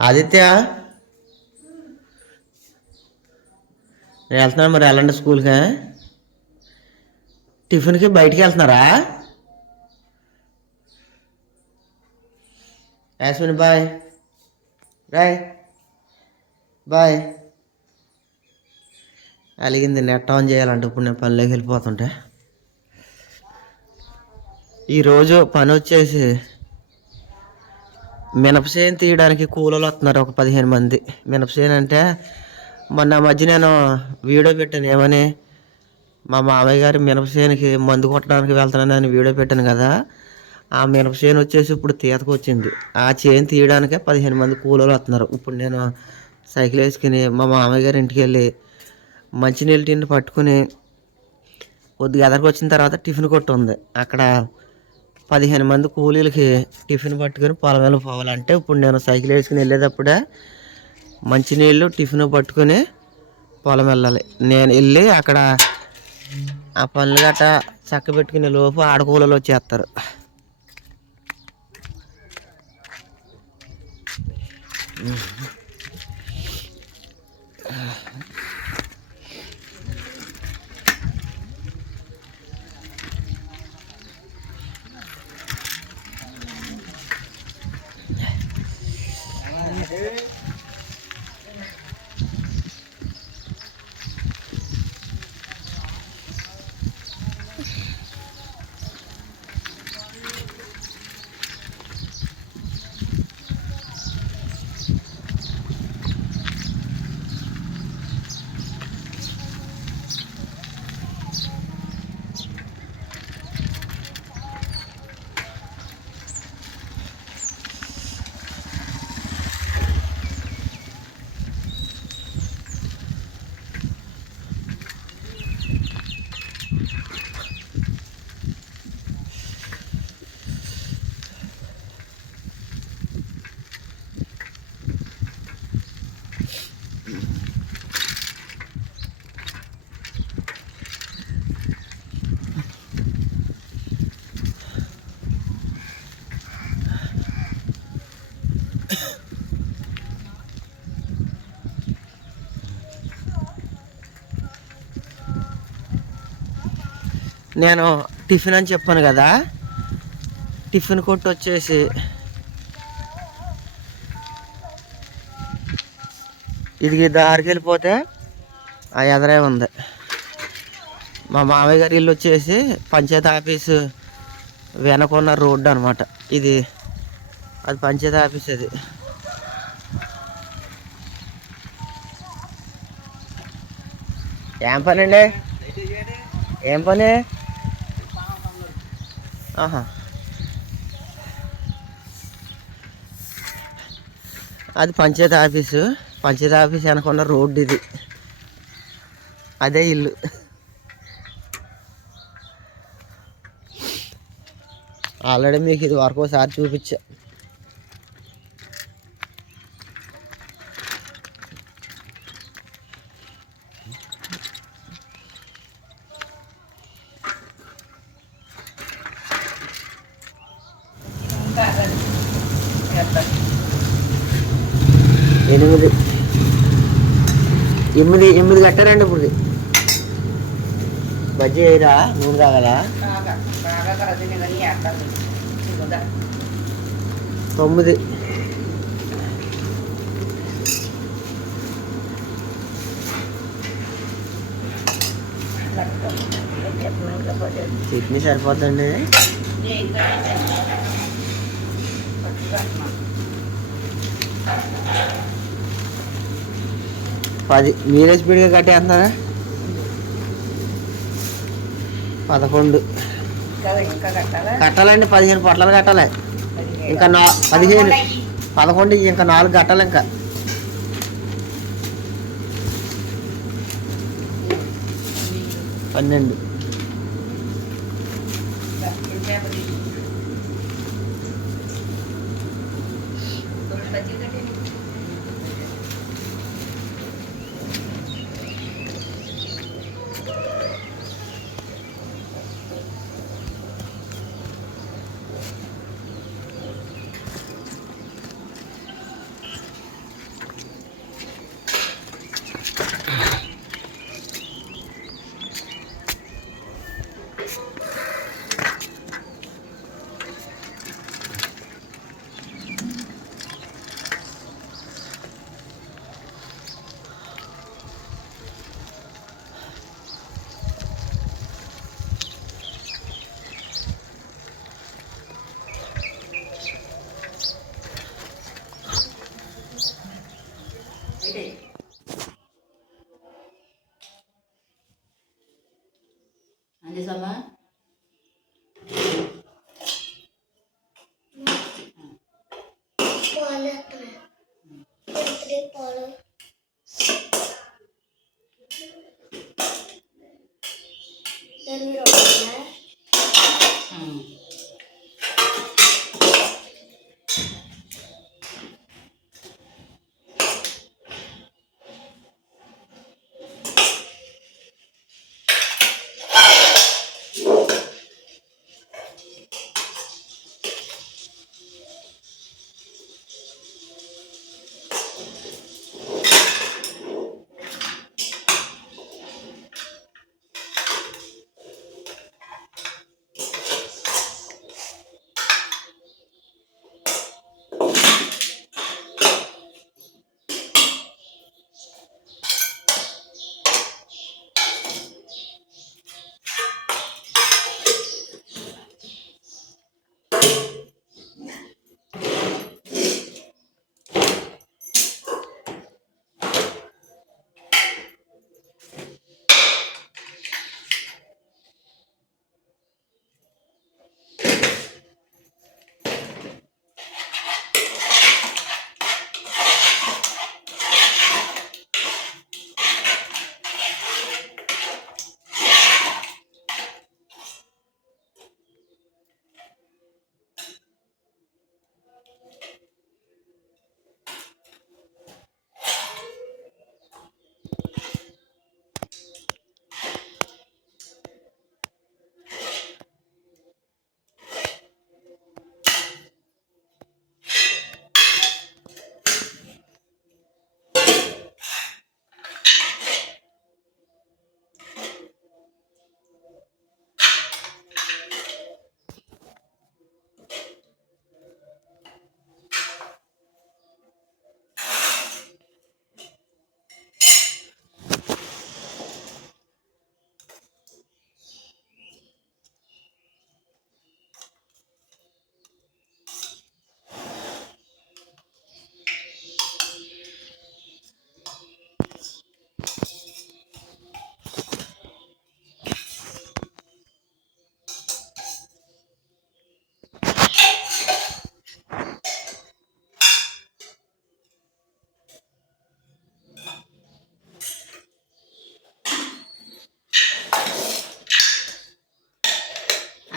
ఆదిత్య? నేను వెళ్తున్నాను మరి వెళ్ళండి స్కూల్కి. టిఫిన్కి బయటికి వెళ్తున్నారా? యాస్మిన్ బాయ్. రాయ్. బాయ్. అలిగింది నెట్ ఆన్ చేయాలంటే ఇప్పుడు నేను పనిలోకి వెళ్ళిపోతుంటే. ఈరోజు పని వచ్చేసి మినపసేను తీయడానికి కూలీలు వస్తున్నారు ఒక పదిహేను మంది. మినపసేను అంటే మొన్న మధ్య నేను వీడియో పెట్టాను. ఏమని? మా మామయ్య గారు మినపసేనుకి మందు కొట్టడానికి వెళ్తున్నాను అని వీడియో పెట్టాను కదా. ఆ మినపసేను వచ్చేసి ఇప్పుడు తీతకు వచ్చింది. ఆ చేను తీయడానికే పదిహేను మంది కూలీలు వస్తున్నారు. ఇప్పుడు నేను సైకిల్ వేసుకుని మా మామయ్య గారి ఇంటికి వెళ్ళి మంచినీళ్ళ తిండి పట్టుకుని కొద్దిగా ఎదరికి వచ్చిన తర్వాత టిఫిన్ కొట్టు ఉంది అక్కడ పదిహేను మంది కూలీలకి టిఫిన్ పట్టుకొని పొలం వెళ్ళిపోవాలంటే ఇప్పుడు నేను సైకిల్ వేసుకుని వెళ్ళేటప్పుడే మంచినీళ్ళు టిఫిన్ పట్టుకొని పొలం వెళ్ళాలి. నేను వెళ్ళి అక్కడ ఆ పనులు గట్ట చక్క పెట్టుకునే లోపు ఆడకూలలో వచ్చేస్తారు. నేను టిఫిన్ అని చెప్పాను కదా. టిఫిన్ కొట్టు వచ్చేసి ఇది దారికి వెళ్ళిపోతే ఆ ఎదరే ఉంది. మా మామయ్య గారి ఇల్లు వచ్చేసి పంచాయతీ ఆఫీసు వెనకున్న రోడ్డు అనమాట ఇది అది పంచాయతీ ఆఫీస్ అది. ఏం పని అండి? ఏం పని? ఆహా. అది పంచాయతీ ఆఫీసు. పంచాయతీ ఆఫీస్ వెనకున్న రోడ్డు ఇది. అదే ఇల్లు. ఆల్రెడీ మీకు ఇది వరకు ఒకసారి చూపించా ఎనిమిది ఎనిమిది ఎనిమిది కట్టారండి ఇప్పుడు. బజ్జీ వేయరా? నూనె చిన్నగా తొమ్మిది. చట్నీ సరిపోద్దండి. పది మీరే స్పీడ్గా కట్టేస్తున్నారా పదకొండు. కట్టాలండి పదిహేను పొట్లాలు కట్టాలి. ఇంకా నా పదిహేను. పదకొండు ఇంకా నాలుగు కట్టాలి ఇంకా. పన్నెండు. போட்டுக்கோங்க தெரிஞ்சிருவாங்க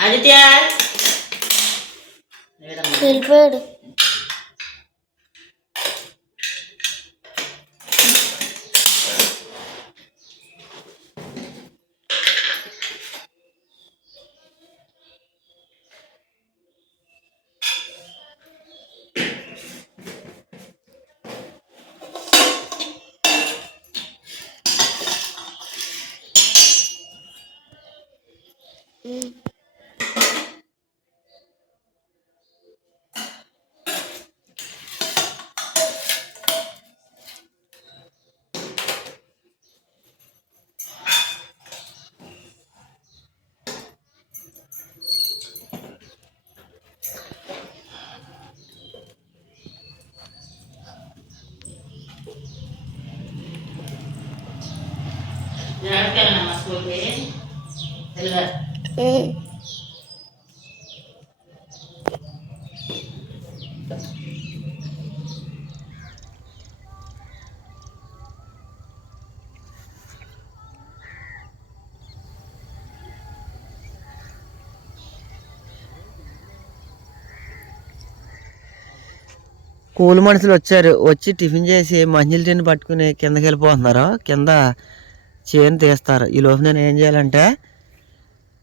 आदित्य. तेलपेड స్కూల్కి కూలి మనుషులు వచ్చారు. వచ్చి టిఫిన్ చేసి మంచిల టిన్ పట్టుకుని కిందకి వెళ్ళిపోతున్నారు? కింద చేను తీస్తారు. ఈ లోపు నేను ఏం చేయాలంటే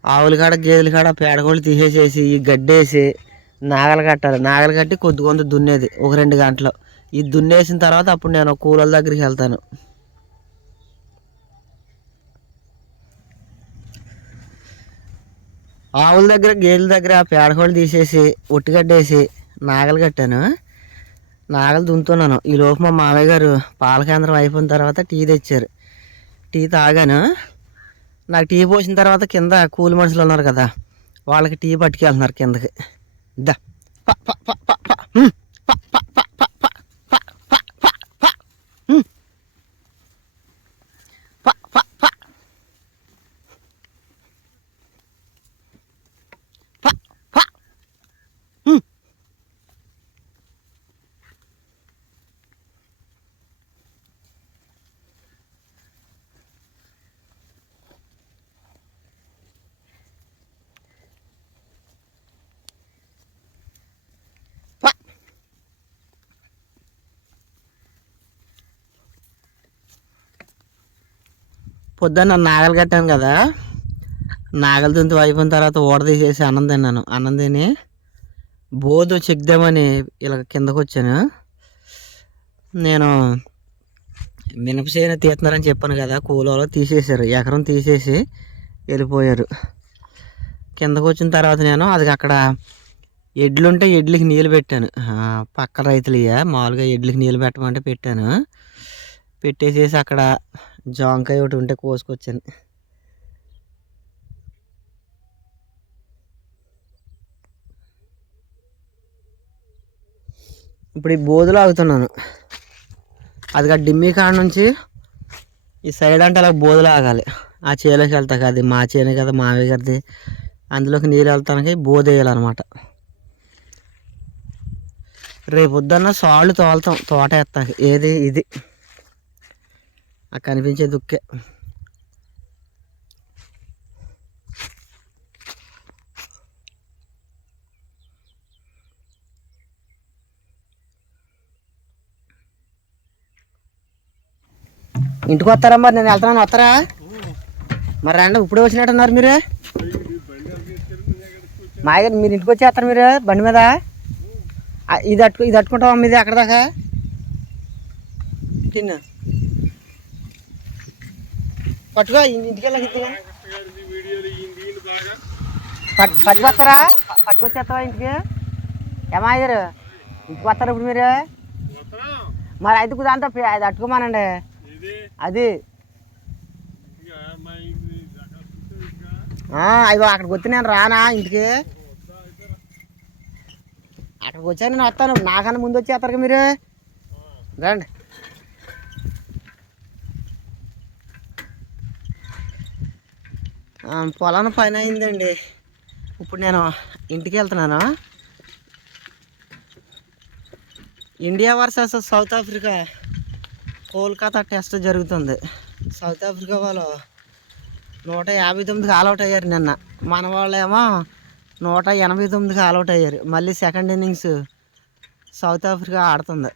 ఆవుల కాడ గేదెల కాడ పేడకోళ్ళు తీసేసేసి ఈ గడ్డేసి నాగలు కట్టాలి. నాగలు కట్టి కొద్ది కొంత దున్నేది ఒక రెండు గంటలు. ఈ దున్నేసిన తర్వాత అప్పుడు నేను కూలోళ్ళ దగ్గరికి వెళ్తాను. ఆవుల దగ్గర గేదెల దగ్గర పేడకోళ్ళు తీసేసి ఒట్టిగడ్డేసి నాగలు కట్టాను. నాగలు దున్నుతున్నాను. ఈ లోపు మా మామయ్య గారు పాల కేంద్రం అయిపోయిన తర్వాత టీ తెచ్చారు. టీ తాగాను. నాకు టీ పోసిన తర్వాత కింద కూలి మనుషులు ఉన్నారు కదా వాళ్ళకి టీ పట్టుకెళ్తున్నారు కిందకి. దా. ప, ప, ప, ప, ప, ప, ప, ప, ప, ప, ప, పొద్దున్న నాగలు కట్టాను కదా. నాగల దుంతు అయిపోయిన తర్వాత ఓడ తీసేసి అన్నం తిన్నాను. అన్నం తిని బోధు చెక్దామని ఇలా కిందకు వచ్చాను. నేను మినపసేన తీస్తున్నారని చెప్పాను కదా కూలలో తీసేశారు. ఎకరం తీసేసి వెళ్ళిపోయారు. కిందకు వచ్చిన తర్వాత నేను అది అక్కడ ఎడ్లుంటే ఎడ్లకి నీళ్ళు పెట్టాను. పక్క రైతులు మామూలుగా ఎడ్లకి నీళ్ళు పెట్టమంటే పెట్టాను. పెట్టేసేసి అక్కడ జాంకాయ ఒకటి ఉంటే కోసుకొచ్చాను. ఇప్పుడు ఈ బోధులు ఆగుతున్నాను. అది ఆ డిమ్మీ కాడ నుంచి ఈ సైడ్ అంటే అలా బోధులు ఆగాలి. ఆ చేలోకి వెళ్తా అది మా చేను కదా మావి కదా అందులోకి నీళ్ళు వెళ్తానికి బోధ వేయాలన్నమాట. రేపు పొద్దున్న సాళ్ళు తోలుతాం తోట ఎత్తాక ఏది? ఇది. ఆ కనిపించే దుక్కే ఇంటికి వస్తారా మరి? నేను వెళ్తున్నాను. వస్తారా? మరి రండి. ఇప్పుడే వచ్చినట్టున్నారు మీరు. మాయగారు మీరు ఇంటికి వచ్చేస్తారు మీరు బండి మీద. ఇది అట్టు ఇది అట్టుకుంటామా మీది అక్కడ దాకా? తిన్నా పట్టుకో ఇం- ఇంటికి పట్టుకొస్తారా? పట్టుకొచ్చేస్తావా ఇంటికి? ఇద్దరు ఇంటికి వస్తారా ఇప్పుడు మీరు? మరి అయితే దాంతో అది అట్టుకోమానండి. అది. అయ్యో అక్కడికి వచ్చి నేను రానా ఇంటికి? అక్కడికి వచ్చా నేను వస్తాను. నాకన్నా ముందు వచ్చేస్తారు కదా మీరు. రండి. ఆ, పొలం పని అయిందండి ఇప్పుడు నేను ఇంటికి వెళ్తున్నాను. India versus South Africa Kolkata test జరుగుతుంది. సౌత్ ఆఫ్రికా వాళ్ళు నూట యాభై తొమ్మిదికి ఆల్అవుట్ అయ్యారు నిన్న. మన వాళ్ళేమో నూట ఎనభై తొమ్మిదికి ఆల్అవుట్ అయ్యారు. మళ్ళీ సెకండ్ ఇన్నింగ్స్ సౌత్ ఆఫ్రికా ఆడుతుంది.